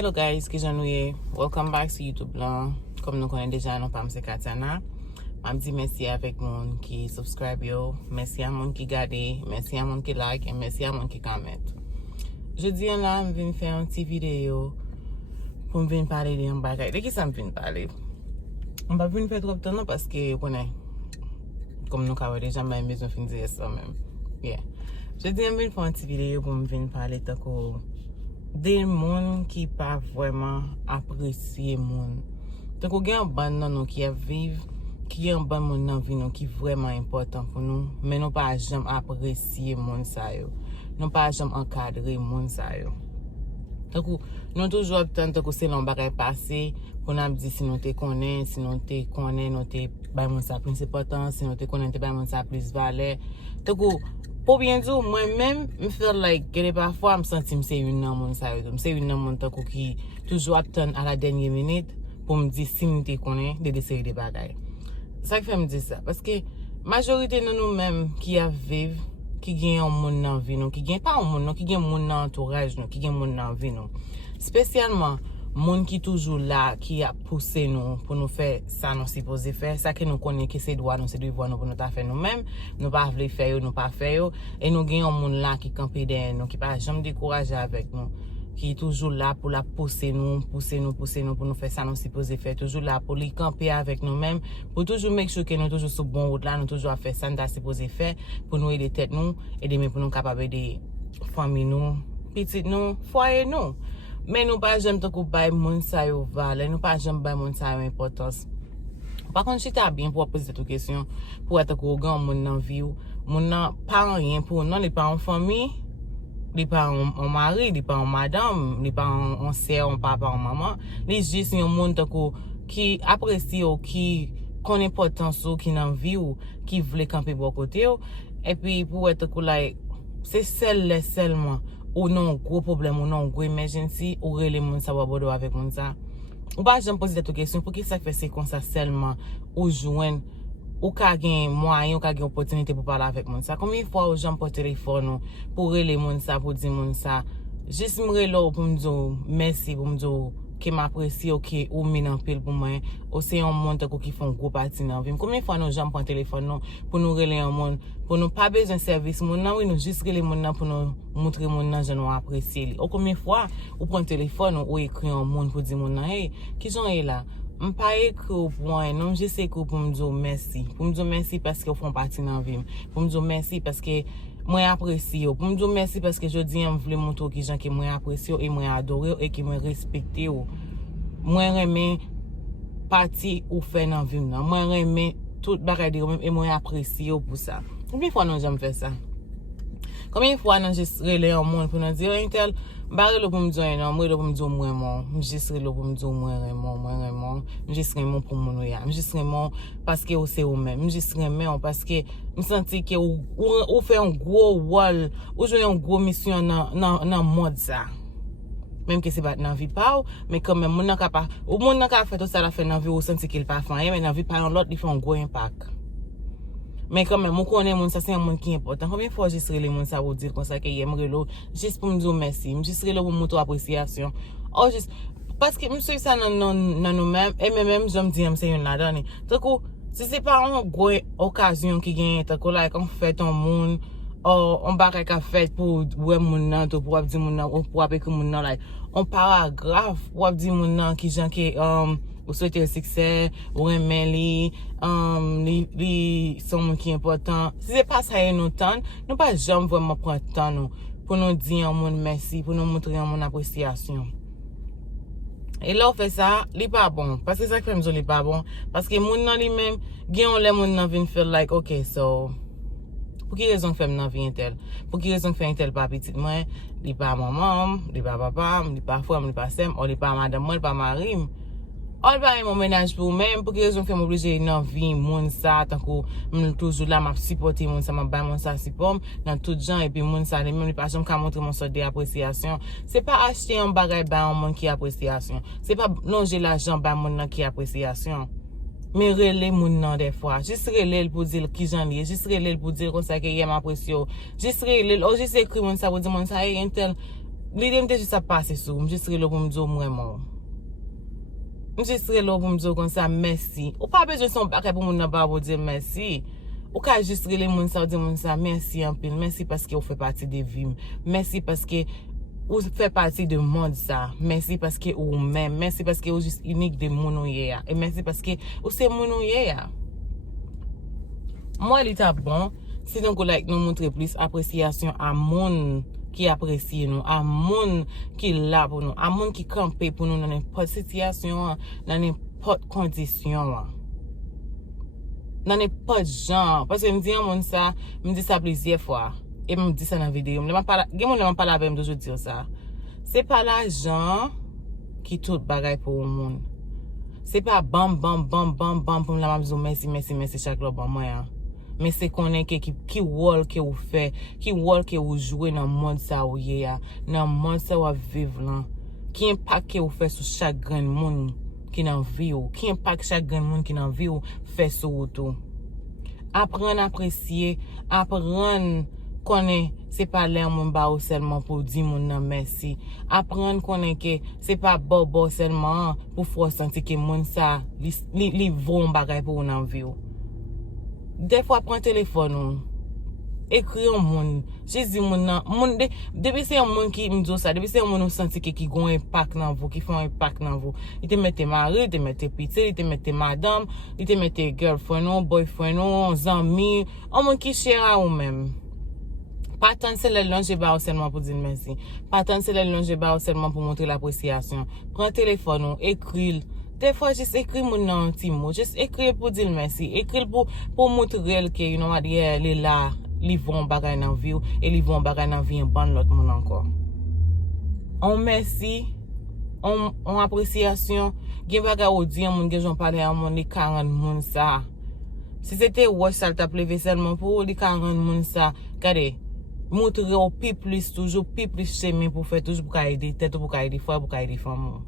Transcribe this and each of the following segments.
Hello guys, ki jan nou ye? Welcome back to YouTube lan. Kom nou konen deja nou pa mse Katana. Ma mdi mersi avek moun ki subscribe yo, mersi a moun ki gade, mersi a moun ki like, et mersi a moun ki comment. Jodi an la, m vin fè an ti video pou m vin pale de yon bagay. De ki sa m vin pale? M pa vin fè trop tan nou paske konen, kom nou kawe deja m bezon fin diye sa men. Yeah. Jodi an vin fè an ti video pou m vin pale tako de moun ki pa vweman apresye moun. Tako gen an ban nan nou ki a viv, ki gen an ban moun nan vi nou ki vweman important pou nou, men nou pa jam apresye moun sa yo. Nou pa jam enkadre moun sa yo. Tako, nou toujou optan tako se lon bagay pase, pou nan ap di si nou te konen, nou te bay moun sa plus important, si nou te konen te bay moun sa plus vale. Tako, pou bien di ou, mwen men, m feel like, gede parfwa m senti mse yon nan moun sa yo. Mse yon nan moun tako ki toujou optan a la denye minute, pou m di si nou te konen, de seri de bagay. Sa ki fè m di sa, paske majorite nan nou men ki a viv, ki gen yon moun nan vi nou, ki gen pa yon moun nou, ki gen moun nan entourage nou, ki gen moun nan vi nou. Spesyalman, moun ki toujou la, ki a pousse nou pou nou fè sa nou supposé fè, sa ke nou konen ki se dwa nou, se dwa nou pou nou ta fè nou men, nou pa vle fè yo, nou pa fè yo, e nou gen yon moun la ki kampe den nou, ki pa jam dekouraje avèk nou, ki toujou la pou la pousse nou pou nou fè sa nou supposé fè, toujou la pou li kampe avèk nou men, pou toujou make sure ke nou toujou sou bon route la, nou toujou a fè sa nou ta supposé fè, pou nou ede tèt nou, ede men pou nou kapab ede fami nou, pitit nou, foye nou. Men nou pa jem takou bay moun sa yo vale, nou pa jem bay moun sa yo importans. Par contre, chita bien pou apose tou kesyon, pou atakou gan moun nan vi ou, moun nan pa an rien pou nan, li pa an fami, li pa an mari, li pa an madame, li pa an sè, an papa, an maman, li jis yon moun takou ki apresi ou, ki kon importans ou, ki nan vi ou, ki vle kampe bo kote ou, epi pou atakou like, se selman, ou non gros problem, ou non gros emergency, ou rele moun sa wabodo avek moun sa. Ou pa jem pose tou kesyon, pou ki sa fè se kon sa selman, ou jwen, ou ka gen mwayen, ou ka gen opotunite pou pala avek moun sa. Komi fwa ou jem po telefon nou, pou rele moun sa, pou di moun sa, jis mre lo pou mdzo, mersi pou mdzo, ke m'apresi ou ke ou minan pil pou mwen, ou se yon moun tako ki fon gwo pati nan vim. Komi fwa nou jem pon telefon nou, pou nou rele yon moun, pou nou pa bezon servis moun nan, ou nou jis rele moun nan pou nou moutre moun nan jen nou apresye li. Ou komi fwa, ou pon telefon ou ekri yon moun pou di moun nan, hey, ki jon e la? Mpa ekri ou pou mwen, non jis ekri pou mdzo mersi. Pou mdzo mersi paske ou fon pati nan vim. Pou mdzo mersi paske mwen apresye yo. Pou mdzo mersi paske jodi yon vle moutou ki jan ki mwen apresye yo, e mwen adore yo, e ki mwen respekte yo. Mwen reme pati ou fe nan vim nan. Mwen reme tout bagay de yo men, e mwen apresye yo pou sa. Koumi fwa nan jem fe sa? Koumi fwa nan jis rele yon moun pou nan di, yon tel, bare lo pou mdzo yon nan, mwen lo pou mdzo mwen moun, mwen jis rele pou mdzo mwen remon, mwen jis remon pou moun ya, mwen jis remon paske ou se ou men, mwen jis remon paske mwen senti ke ou fe yon gwo wol, ou jwe yon gwo misyon nan mod sa. Même que c'est pas dans vie pa ou, mais quand même moun nan ka pa, ou moun nan ka fait tout ça la fait dans vie ou senti qu'il pas fait, mais dans vie pa yon l'autre il fait un gros impact. Mais quand même, moun konnen moun sa c'est un moun qui important. Combien fois juste rele moun sa ou dire comme ça que yem relo, juste pour me dire merci, juste rele pour montrer appréciation. Oh juste parce que monsieur ça nan nous même et même j'aime dire c'est une là-dedans. Donc si c'est pas une grosse occasion qui gagne, donc like on fait un monde on bagay ka fait pour ouais moun nan to pour dire moun nan ou pour écrire moun nan like on paragraphe pour dire moun nan qui jan ki ou souhaiter succès ou remen li son moun qui important. Si c'est pas ça nous temps, nous pas jamais vraiment prendre temps nous pour nous dire un moun merci, pour nous montrer un moun appréciation. Et là on fait ça, li pas bon parce que ça fait me li pas bon parce que moun nan li même gen on les moun nan vinn feel like okay so pour qui raison femme nan vi intel? Pour qui raison fait intel pas petit moi, li pas maman, li pas papa, li pas frère, li pas sœur, ou li pas madame, li pas mari. Ou li pas mon ménage pour même, pour qui raison fait m'obligé nan vi moun sa tant que toujours là m'a supporter moun sa m'a ba moun sa support dans tout gens et puis moun sa même li pas jamais ka montrer mon sorte d'appréciation. C'est pas acheter un bagay ba un moun qui appréciation. C'est pas longer l'argent ba moun nan qui appréciation. Mais relè moun nan des fois, juste relè pour dire qui j'en ai, juste relè pour dire comme ça que y a m'apprécie, juste relè, ou juste écrit moun ça pour dire moun ça un tel L'idée m'était juste à passer sur, je serais là pour me dire vraiment. Je serais là pour me dire comme ça, merci. Ou pas besoin de son bac pour mon pas vous dire merci. Ou ka juste les moun ça dire moun ça merci en pile, merci parce que vous fait partie de vie. Merci parce que vous fait partie de monde ça. Merci parce que vous même, merci parce que vous juste unique de moun et merci parce que vous c'est moun moi il est bon, si donc like nous montrer plus appréciation à moun qui apprécie nous, à moun qui là pour nous, à moun qui camper pour nous dans n'importe situation, dans n'importe condition. Dans n'importe genre. Parce que je me dis ça plusieurs fois. Et je me dis ça dans la vidéo. Je ne vais pas avec moi dire ça. C'est pas l'argent qui tout bagaille pour le monde. C'est pas bam bam bam bam bam pour la dire merci chaque lot bon moi. Mais c'est qu'on est qui rôle que vous fait, qui rôle que vous jouez dans le monde ça ou dans le monde ça vous vivre là. Qui impact que vous fait sur chaque grand monde qui dans vie ou qui impact chaque grand monde qui dans vie ou fait sur tout. Apprendre à apprécier, apprendre connaître c'est pas l'air mon ba seulement pour dire mon merci. Apprendre connaître que c'est pas bobo seulement pour faire sentir que mon ça li vont bagay pour dans vie ou. Des fois prends téléphone écrit un monde Jésus monde depuis c'est un monde qui me dit ça depuis c'est un monde senti qui gon impact dans vous qui font impact dans vous il te mette mari il te mette petit il te mette madame il te mette girlfriend boyfriend ami un monde qui cher à vous même pas tant c'est le longe ba seulement pour dire merci pas tant c'est le longe ba seulement pour montrer l'appréciation prends téléphone écrit. Des fois, juste écris mon nom, petit mot. Juste écris pour dire merci. Écris pour montrer que, you know what, yeah, les là, ils vont bagay dans vie et ils vont bagay dans vie en bon l'autre monde encore. On merci, on appréciation. Gen bagay ou di an moun gen j'en parle à moun li 40 moun ça. Si c'était wash ça t'a plevé seulement pour li 40 moun ça. Regardez, montrer au plus toujours plus chemin pour faire toujours pour aider tête pour aider frère pour aider femme.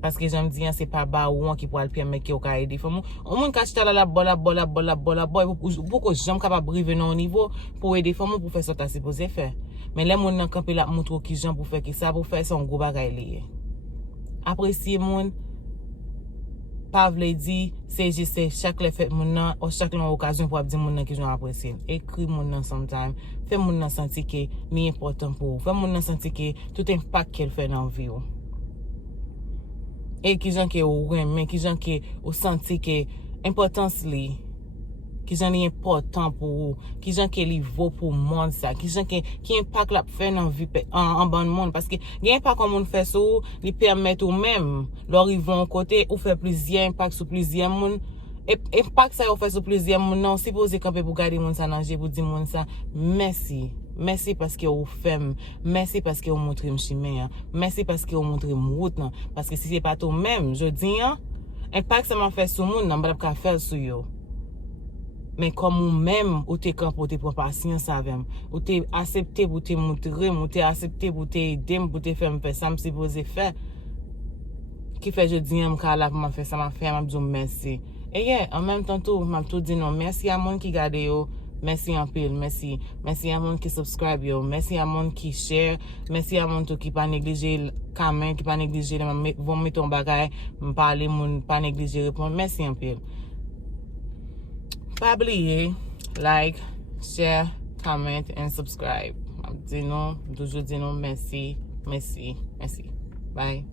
Parce que j'aime dire c'est pas ba ou qui pour le permettre que au ka aider femme on moun ka chita la bola boy pour que j'aime capable briver non niveau pour aider femme pour faire ça t'as supposé faire mais les moun nan camper la montre qui j'aime pour faire que ça pour faire son gros bagay lié apprécier moun pas vle di c'est juste chaque le fait moun nan ou chaque occasion pour dire moun nan qui j'aime apprécier écrit moun nan sometime fait moun nan sentir que ni important pour fait moun nan sentir que tout impact qu'elle fait dans vie ou. Et qui gens qui ou mais qui gens qui ou senti que importance li qui gens est important pour qui gens qui li vaut pour monde ça qui gens qui impact la faire dans vie en bon monde parce que gain pas comme on fait ça li permet ou même leur ils vont côté ou faire plusieurs impact sur plusieurs monde impact ça ou fait sur plusieurs monde non supposé camper pour garder monde ça danger pour dire monde ça merci parce que vous faites, merci parce que vous montrez mon chemin, merci parce que vous montrez mon route, parce que si c'est pas tout même, je dis, impact ça m'a fait sur le monde, je ne peux pas faire sur vous. Mais comme vous-même, vous êtes campoté pour patience avec moi, vous êtes accepté pour te montrer, vous êtes accepté pour te aider, pour te faire ça, je supposé faire. Qui fait, je dis, je m'a fait ça, m'a fait, je dis merci. Et en même temps, je m'a tout dit non, merci à monde qui regarde yo. Merci en pile, merci à mon qui subscribe yo, merci à mon qui share, merci à mon qui pas négliger comment qui pas négliger vont mettre ton bagage, me parler mon pas négliger répondre, merci en pile. Pas oublier like, share, comment and subscribe. Dis non, toujours dis non merci. Bye.